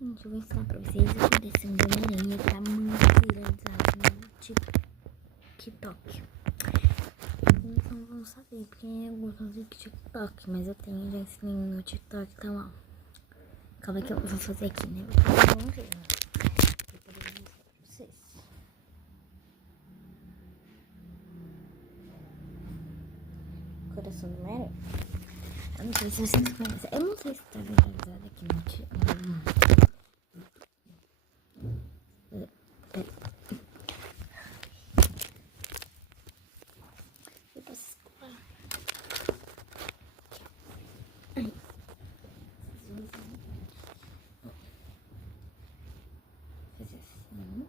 Gente, eu vou ensinar pra vocês aqui desse Homem-Aranha que tá muito viralizado no TikTok. Alguns não vão saber, porque alguns não tem TikTok, mas eu tenho, já ensinei no TikTok, então ó. Calma que eu vou fazer aqui, né? Vamos ver, ó. Eu poderia mostrar pra vocês. Coração do Homem-Aranha. Eu não sei se vocês conhecem. Eu não sei se tá viralizado aqui no TikTok. Eu posso escolar. Ai. Fazer assim.